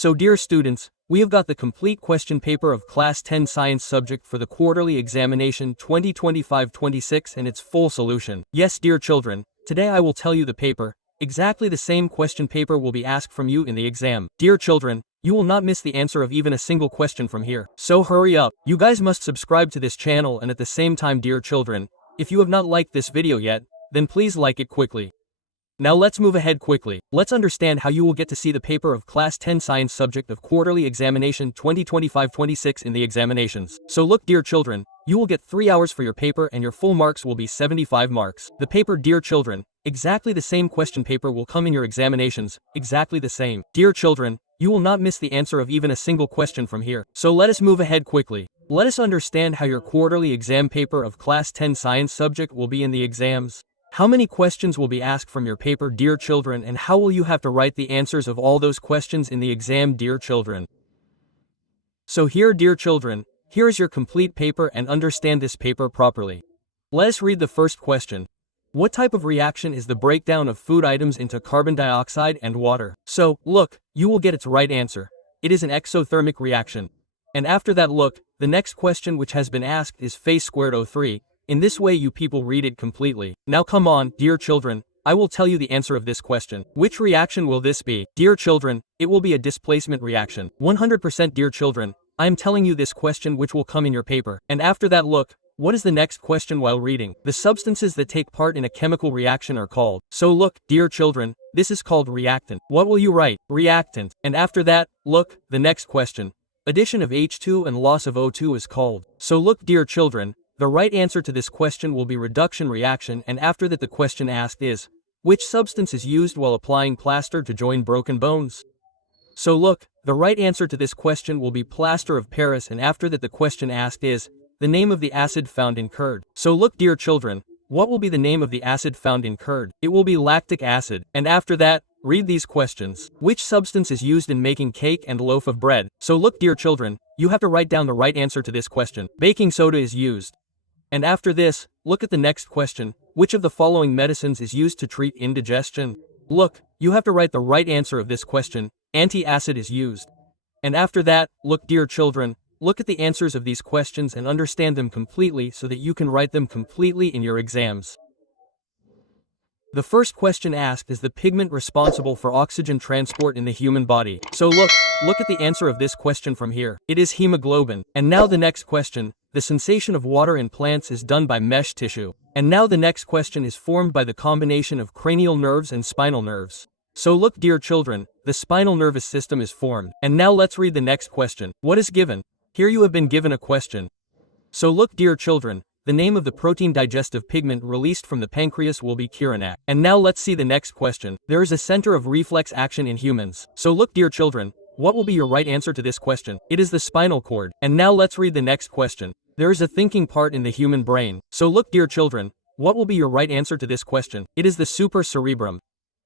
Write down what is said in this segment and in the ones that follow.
So dear students, we have got the complete question paper of Class 10 Science subject for the quarterly examination 2025-26 and its full solution. Yes, dear children, today I will tell you the paper. Exactly the same question paper will be asked from you in the exam. Dear children, you will not miss the answer of even a single question from here. So hurry up. You guys must subscribe to this channel, and at the same time, dear children, if you have not liked this video yet, then please like it quickly. Now let's move ahead quickly. Let's understand how you will get to see the paper of Class 10 Science subject of quarterly examination 2025-26 in the examinations. So look, dear children, you will get 3 hours for your paper and your full marks will be 75 marks. The paper, dear children, exactly the same question paper will come in your examinations, exactly the same. Dear children, you will not miss the answer of even a single question from here. So let us move ahead quickly. Let us understand how your quarterly exam paper of Class 10 Science subject will be in the exams. How many questions will be asked from your paper, dear children, and how will you have to write the answers of all those questions in the exam, dear children? So here, dear children, here is your complete paper, and understand this paper properly. Let us read the first question. What type of reaction is the breakdown of food items into carbon dioxide and water? So, look, you will get its right answer. It is an exothermic reaction. And after that, look, the next question which has been asked is Phase squared O3. In this way you people read it completely. Now come on, dear children, I will tell you the answer of this question. Which reaction will this be? Dear children, it will be a displacement reaction. 100%, dear children, I am telling you this question which will come in your paper. And after that, look, what is the next question while reading? The substances that take part in a chemical reaction are called. So look, dear children, this is called reactant. What will you write? Reactant. And after that, look, the next question. Addition of H2 and loss of O2 is called. So look, dear children, the right answer to this question will be reduction reaction, and after that the question asked is, which substance is used while applying plaster to join broken bones? So look, the right answer to this question will be plaster of Paris, and after that the question asked is, the name of the acid found in curd. So look, dear children, what will be the name of the acid found in curd? It will be lactic acid. And after that, read these questions. Which substance is used in making cake and loaf of bread? So look, dear children, you have to write down the right answer to this question. Baking soda is used. And after this, look at the next question. Which of the following medicines is used to treat indigestion? Look, you have to write the right answer of this question. Antacid is used. And after that, look, dear children, look at the answers of these questions and understand them completely so that you can write them completely in your exams. The first question asked is the pigment responsible for oxygen transport in the human body. So look at the answer of this question from here. It is hemoglobin. And now the next question. The sensation of water in plants is done by mesh tissue. And now the next question is formed by the combination of cranial nerves and spinal nerves. So look, dear children, the spinal nervous system is formed. And now let's read the next question. What is given? Here you have been given a question. So look, dear children, the name of the protein digestive pigment released from the pancreas will be Kirinac. And now let's see the next question. There is a center of reflex action in humans. So look, dear children, what will be your right answer to this question? It is the spinal cord. And now let's read the next question. There is a thinking part in the human brain. So look, dear children, what will be your right answer to this question? It is the supracerebrum.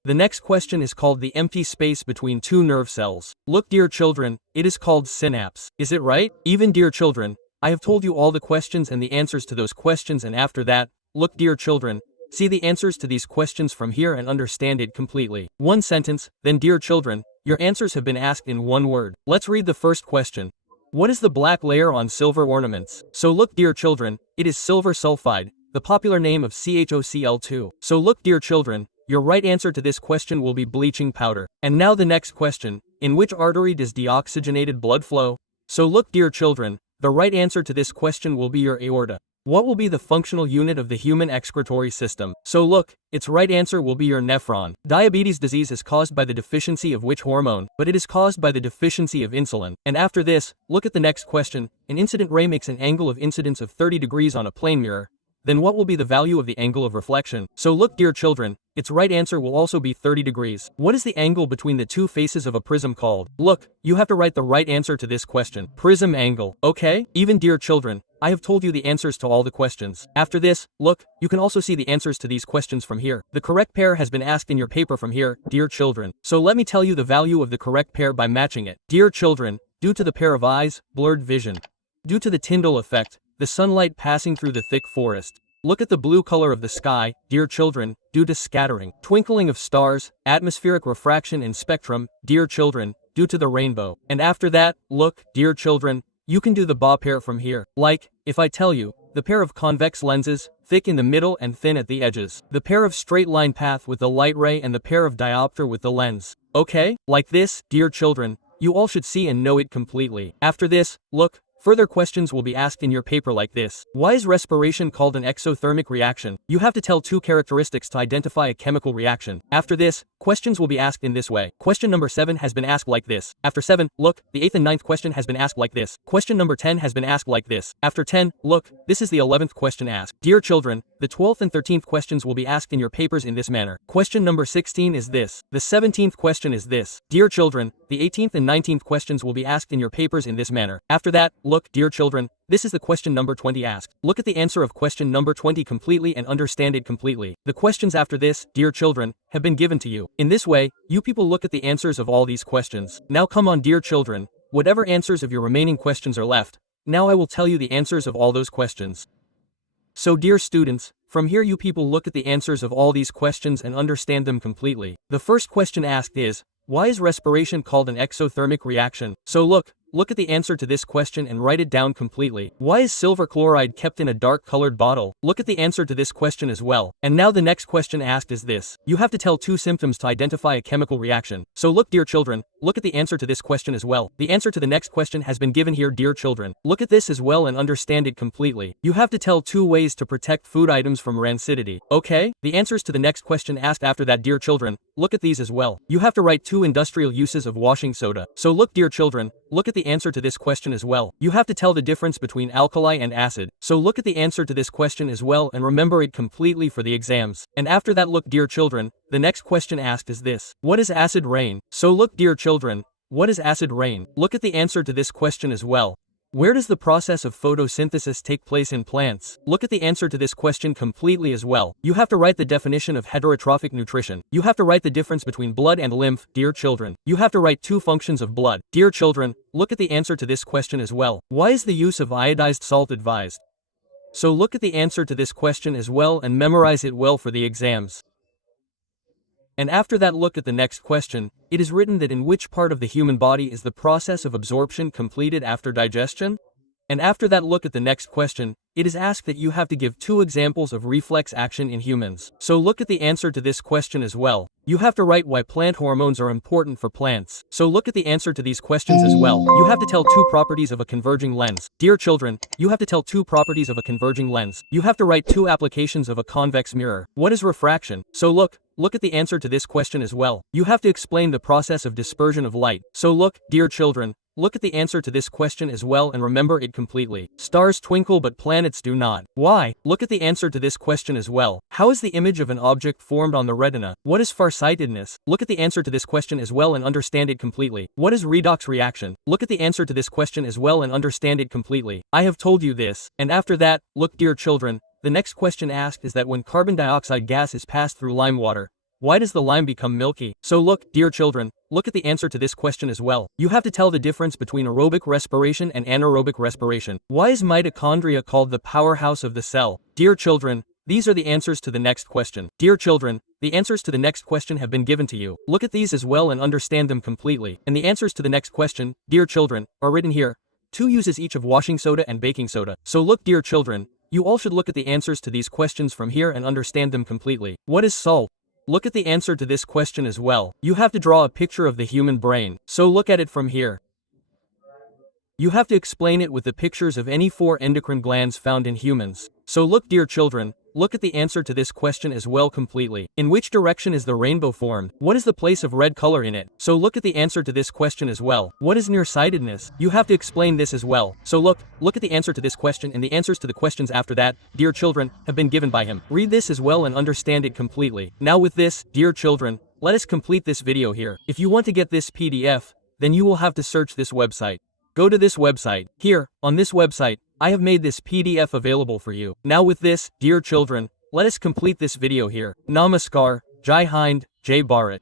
The next question is called the empty space between two nerve cells. Look, dear children, it is called synapse. Is it right? Even, dear children, I have told you all the questions and the answers to those questions, and after that, look, dear children, see the answers to these questions from here and understand it completely. One sentence, then, dear children, your answers have been asked in one word. Let's read the first question. What is the black layer on silver ornaments? So look, dear children, it is silver sulfide, the popular name of CHOCl2. So look, dear children, your right answer to this question will be bleaching powder. And now the next question. In which artery does deoxygenated blood flow? So look, dear children, the right answer to this question will be your aorta. What will be the functional unit of the human excretory system? So look, its right answer will be your nephron. Diabetes disease is caused by the deficiency of which hormone? But it is caused by the deficiency of insulin. And after this, look at the next question. An incident ray makes an angle of incidence of 30 degrees on a plane mirror. Then what will be the value of the angle of reflection? So look, dear children, its right answer will also be 30 degrees. What is the angle between the two faces of a prism called? Look, you have to write the right answer to this question. Prism angle. Okay? Even, dear children, I have told you the answers to all the questions. After this, look, you can also see the answers to these questions from here. The correct pair has been asked in your paper from here, dear children. So let me tell you the value of the correct pair by matching it. Dear children, due to the pair of eyes, blurred vision. Due to the Tyndall effect, the sunlight passing through the thick forest. Look at the blue color of the sky, dear children, due to scattering. Twinkling of stars, atmospheric refraction and spectrum, dear children, due to the rainbow. And after that, look, dear children, you can do the bow pair from here. Like, if I tell you, the pair of convex lenses, thick in the middle and thin at the edges. The pair of straight line path with the light ray and the pair of diopter with the lens. Okay? Like this, dear children, you all should see and know it completely. After this, look, further questions will be asked in your paper like this. Why is respiration called an exothermic reaction? You have to tell two characteristics to identify a chemical reaction. After this, questions will be asked in this way. Question number 7 has been asked like this. After 7, look, the 8th and 9th question has been asked like this. Question number 10 has been asked like this. After 10, look, this is the 11th question asked. Dear children, the 12th and 13th questions will be asked in your papers in this manner. Question number 16 is this. The 17th question is this. Dear children, the 18th and 19th questions will be asked in your papers in this manner. After that, look, dear children, this is the question number 20 asked. Look at the answer of question number 20 completely and understand it completely. The questions after this, dear children, have been given to you. In this way, you people look at the answers of all these questions. Now come on, dear children, whatever answers of your remaining questions are left, now I will tell you the answers of all those questions. So dear students, from here you people look at the answers of all these questions and understand them completely. The first question asked is, why is respiration called an exothermic reaction? So look at the answer to this question and write it down completely. Why is silver chloride kept in a dark colored bottle? Look at the answer to this question as well. And now the next question asked is this. You have to tell two symptoms to identify a chemical reaction. So look, dear children, look at the answer to this question as well. The answer to the next question has been given here, dear children. Look at this as well and understand it completely. You have to tell two ways to protect food items from rancidity. Okay? The answers to the next question asked after that, dear children, look at these as well. You have to write two industrial uses of washing soda. So look, dear children, look at the answer to this question as well. You have to tell the difference between alkali and acid. So look at the answer to this question as well and remember it completely for the exams. And after that, look, dear children, the next question asked is this. What is acid rain? So look, dear children, what is acid rain? Look at the answer to this question as well. Where does the process of photosynthesis take place in plants? Look at the answer to this question completely as well. You have to write the definition of heterotrophic nutrition. You have to write the difference between blood and lymph, dear children. You have to write two functions of blood. Dear children, look at the answer to this question as well. Why is the use of iodized salt advised? So look at the answer to this question as well and memorize it well for the exams. And after that, look at the next question. It is written that in which part of the human body is the process of absorption completed after digestion? And after that, look at the next question. It is asked that you have to give two examples of reflex action in humans. So look at the answer to this question as well. You have to write why plant hormones are important for plants. So look at the answer to these questions as well. You have to tell two properties of a converging lens. Dear children, you have to tell two properties of a converging lens. You have to write two applications of a convex mirror. What is refraction? So look at the answer to this question as well. You have to explain the process of dispersion of light. So look, dear children, look at the answer to this question as well and remember it completely. Stars twinkle but planets do not. Why? Look at the answer to this question as well. How is the image of an object formed on the retina? What is farsightedness? Look at the answer to this question as well and understand it completely. What is redox reaction? Look at the answer to this question as well and understand it completely. I have told you this. And after that, look, dear children, the next question asked is that when carbon dioxide gas is passed through lime water, why does the lime become milky? So look, dear children, look at the answer to this question as well. You have to tell the difference between aerobic respiration and anaerobic respiration. Why is mitochondria called the powerhouse of the cell? Dear children, these are the answers to the next question. Dear children, the answers to the next question have been given to you. Look at these as well and understand them completely. And the answers to the next question, dear children, are written here. Two uses each of washing soda and baking soda. So look, dear children, you all should look at the answers to these questions from here and understand them completely. What is salt? Look at the answer to this question as well. You have to draw a picture of the human brain. So look at it from here. You have to explain it with the pictures of any 4 endocrine glands found in humans. So look, dear children, look at the answer to this question as well completely. In which direction is the rainbow formed? What is the place of red color in it? So look at the answer to this question as well. What is nearsightedness? You have to explain this as well. So look at the answer to this question and the answers to the questions after that, dear children, have been given by him. Read this as well and understand it completely. Now with this, dear children, let us complete this video here. If you want to get this PDF, then you will have to search this website. Go to this website. Here, on this website, I have made this PDF available for you. Now with this, dear children, let us complete this video here. Namaskar, Jai Hind, Jai Bharat.